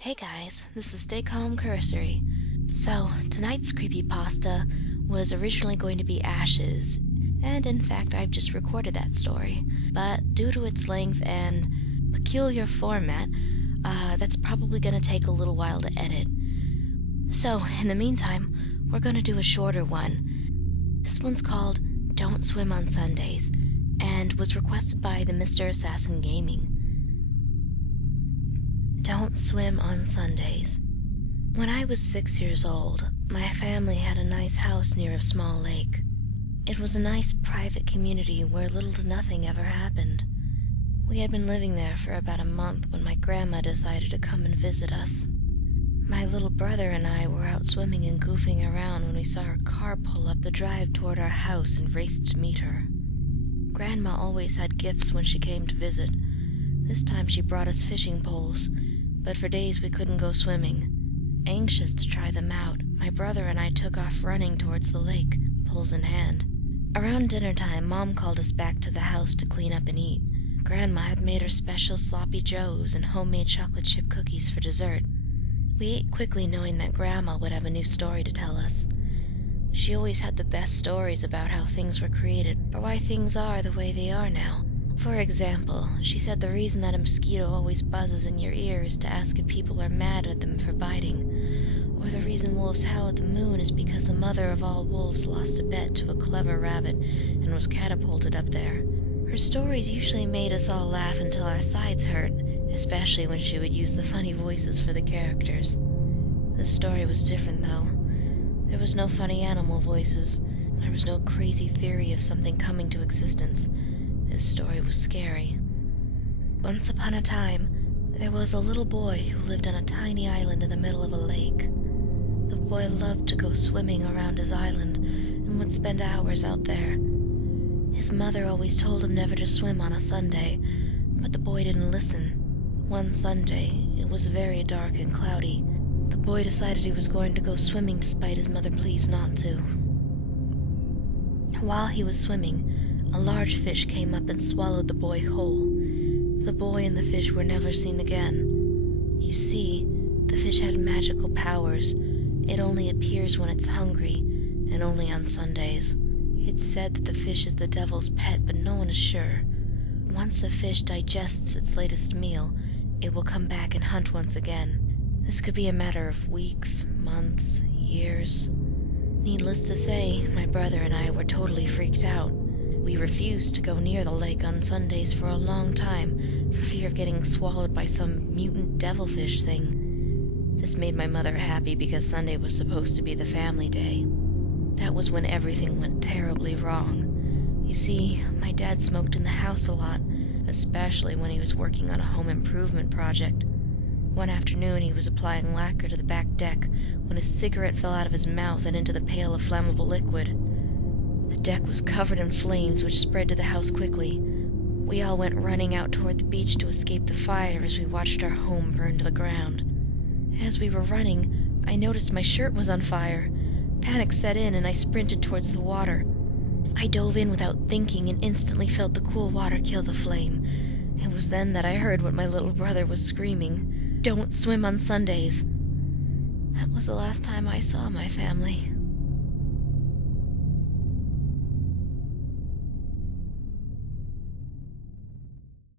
Hey guys, this is Stay Calm Cursory. So, tonight's creepypasta was originally going to be Ashes, and in fact I've just recorded that story. But due to its length and peculiar format, that's probably going to take a little while to edit. So, in the meantime, we're going to do a shorter one. This one's called Don't Swim on Sundays, and was requested by the Mr. Assassin Gaming. Don't swim on Sundays. When I was 6 years old, my family had a nice house near a small lake. It was a nice private community where little to nothing ever happened. We had been living there for about a month when my grandma decided to come and visit us. My little brother and I were out swimming and goofing around when we saw her car pull up the drive toward our house and raced to meet her. Grandma always had gifts when she came to visit. This time she brought us fishing poles, but for days we couldn't go swimming. Anxious to try them out, my brother and I took off running towards the lake, poles in hand. Around dinner time, Mom called us back to the house to clean up and eat. Grandma had made her special sloppy joes and homemade chocolate chip cookies for dessert. We ate quickly knowing that Grandma would have a new story to tell us. She always had the best stories about how things were created, or why things are the way they are now. For example, she said the reason that a mosquito always buzzes in your ear is to ask if people are mad at them for biting. Or the reason wolves howl at the moon is because the mother of all wolves lost a bet to a clever rabbit and was catapulted up there. Her stories usually made us all laugh until our sides hurt, especially when she would use the funny voices for the characters. This story was different, though. There was no funny animal voices. There was no crazy theory of something coming to existence. This story was scary. Once upon a time, there was a little boy who lived on a tiny island in the middle of a lake. The boy loved to go swimming around his island and would spend hours out there. His mother always told him never to swim on a Sunday, but the boy didn't listen. One Sunday, it was very dark and cloudy. The boy decided he was going to go swimming despite his mother pleas not to. While he was swimming, a large fish came up and swallowed the boy whole. The boy and the fish were never seen again. You see, the fish had magical powers. It only appears when it's hungry, and only on Sundays. It's said that the fish is the devil's pet, but no one is sure. Once the fish digests its latest meal, it will come back and hunt once again. This could be a matter of weeks, months, years. Needless to say, my brother and I were totally freaked out. We refused to go near the lake on Sundays for a long time for fear of getting swallowed by some mutant devilfish thing. This made my mother happy because Sunday was supposed to be the family day. That was when everything went terribly wrong. You see, my dad smoked in the house a lot, especially when he was working on a home improvement project. One afternoon he was applying lacquer to the back deck when a cigarette fell out of his mouth and into the pail of flammable liquid. The deck was covered in flames which spread to the house quickly. We all went running out toward the beach to escape the fire as we watched our home burn to the ground. As we were running, I noticed my shirt was on fire. Panic set in and I sprinted towards the water. I dove in without thinking and instantly felt the cool water kill the flame. It was then that I heard what my little brother was screaming. "Don't swim on Sundays." That was the last time I saw my family.